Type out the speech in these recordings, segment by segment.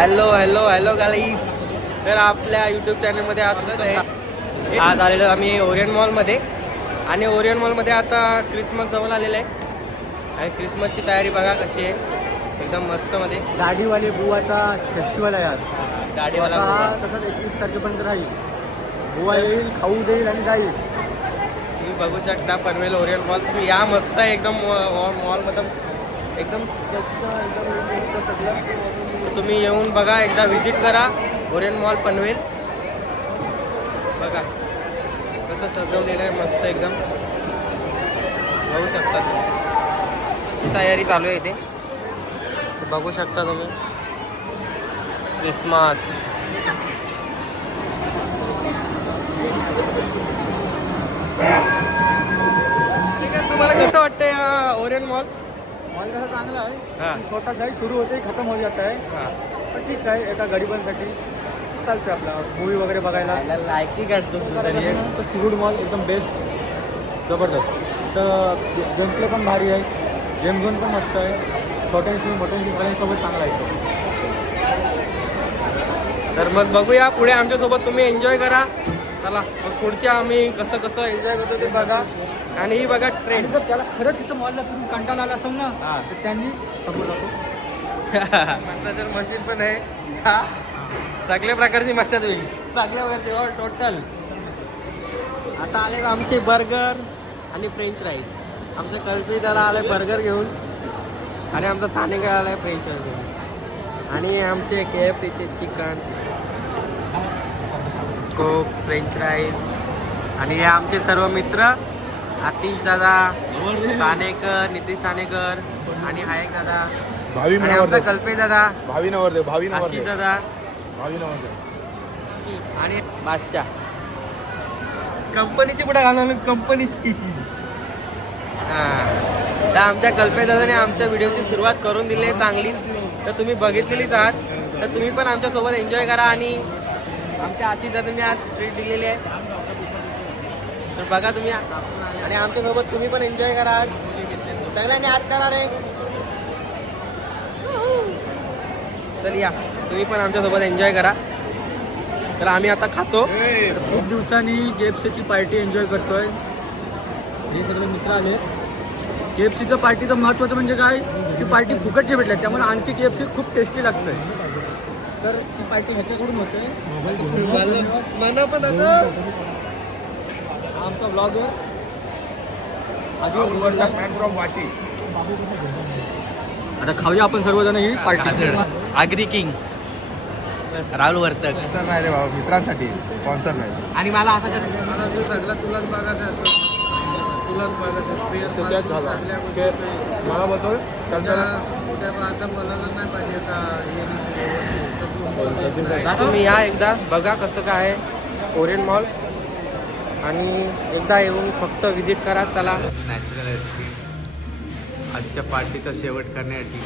Hello hello hello गाईस. तर आपल्या YouTube चॅनलमध्ये आज आलेलो आम्ही ओरियन मॉलमध्ये. आणि ओरियन मॉलमध्ये आता क्रिसमस जवळ आलेलं आहे आणि क्रिसमसची तयारी बघा कशी आहे, एकदम मस्तमध्ये. दाढीवाले बुवाचा फेस्टिवल आहे आज. गाडीवाला तसंच 31 तारखेपर्यंत राहील. बुवा येईल, खाऊ देईल आणि जाईल. तुम्ही बघू शकता पनवेल ओरियन मॉल. तुम्ही या मस्त आहे एकदम मॉलमध्ये एकदम सगळं. तुम्ही येऊन बघा, एकदा व्हिजिट करा ओरियन मॉल पनवेल. बघा कसं सजवलेलं आहे, मस्त एकदम बघू शकता तुम्ही. तयारी चालू आहे इथे, बघू शकता तुम्ही. क्रिसमस तुम्हाला कसं वाटतंय ओरियन मॉल? मॉल कसा चांगला आहे, हां छोटासा आहे, सुरू होते खतम होत जात आहे. हां. पण ठीक आहे, एका गरिबांसाठी चालतं आपला मूवी वगैरे बघायला. लायकी काढतो तर सिरूड मॉल एकदम बेस्ट, जबरदस्त. इथं गेम प्ले पण भारी आहे, गेम झोन पण मस्त आहे. छोट्यांशी मोठ्यांशी सगळ्यांसोबत चांगला आहे. तर मग बघूया पुढे आमच्यासोबत, तुम्ही एन्जॉय करा. चला मग पुढच्या आम्ही कसं कसं एन्जॉय करतो ते बघा. आणि ही बघा ट्रेंड. जर त्याला खरंच इथं मॉलला फिरून कंटाळा आला असेल ना, तर त्यांनी सपोर्ट मसाजर मशीन पण आहे, सगळ्या प्रकारची मसाज होईल, सगळ्या प्रकारची टोटल. आता आले आमचे बर्गर आणि फ्रेंच फ्राईज. आमचं कल्पी जरा आलं बर्गर घेऊन आणि आमचा साने काय आलाय फ्रेंच फ्राईज घेऊन. आणि आमचे KFCचे चिकन, कोक, फ्रेंच फ्राईज. आणि हे आमचे सर्व मित्र, आतिश दादा, सानेकर, नितीश सानेकर आणि हायक दादा, भावी आणि आमचा कल्पे दादा, भावी नवरदेव आशिष दादा नवरदेव आणि बादशाह. कंपनीची पुढे घालून कंपनीची. तर आमच्या कल्पे दादाने आमच्या व्हिडिओची सुरुवात करून दिली आहे चांगलीच. तर तुम्ही बघितलेलीच आहात, तर तुम्ही पण आमच्यासोबत एन्जॉय करा. आणि आमच्या आशिष दादांनी आज ट्रीट दिलेली आहे, तर बघा तुम्ही. आणि आमच्यासोबत तुम्ही पण एन्जॉय करा. आज सगळ्यांनी हात करा रे. चल या, तुम्ही पण आमच्यासोबत एन्जॉय करा. तर आम्ही आता खातो. खूप दिवसांनी KFCची पार्टी एन्जॉय करतोय. हे सगळे मित्र आले. KFCचं पार्टीचं महत्त्वाचं म्हणजे काय, ती पार्टी फुकटची भेटल्या, त्यामुळे आणखी KFC खूप टेस्टी लागतंय. तर ती पार्टी ह्याच्याकडून होते. मला पण आमचा ब्लॉगवर वाशी. आता खाऊया आपण सर्वजण ही party. Agri king Rahul Vartak. Sponsor नाही रे बाबा, मित्रांसाठी स्पॉन्सर नाही. आणि मला असं मला जो सगळा तुलाच बघायचा, तुलाच बघायचं. मला बोलतो तुम्ही या एकदा बघा कसं काय आहे ओरियन मॉल. आणि एकदा येऊन फक्त व्हिजिट करा. चला. नॅचरल आईस्क्रीम आजच्या पार्टीचा शेवट करण्यासाठी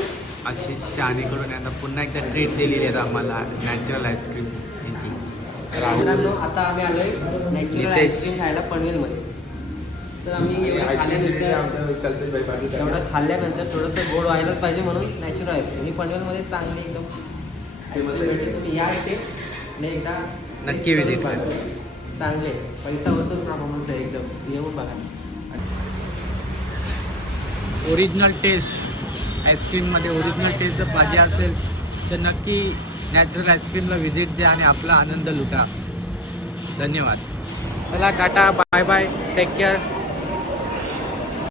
आशिष शानेकडून यांना पुन्हा एकदा ट्रीट दिलेली आहे आम्हाला नॅचरल आईस्क्रीम यांची. मित्रांनो, आता आम्ही आलोय नॅचरल आईस्क्रीम खायला पनवेलमध्ये. तर आम्ही एवढं खाल्ल्यानंतर थोडंसं गोड व्हायलाच पाहिजे, म्हणून नॅचरल आईस्क्रीम ही पनवेलमध्ये चांगली एकदम फेमस भेटते. तुम्ही या इथे आणि एकदा नक्की विजिट करा. चांगले पैसा वसूल परफॉर्मन्स आहे एकदम, येऊन बघा. ओरिजिनल टेस्ट आईस्क्रीममध्ये ओरिजिनल टेस्ट जर पाहिजे असेल तर नक्की नॅचरल आईस्क्रीमला व्हिजिट द्या आणि आपला आनंद लुटा. धन्यवाद. चला tata, bye bye, take care.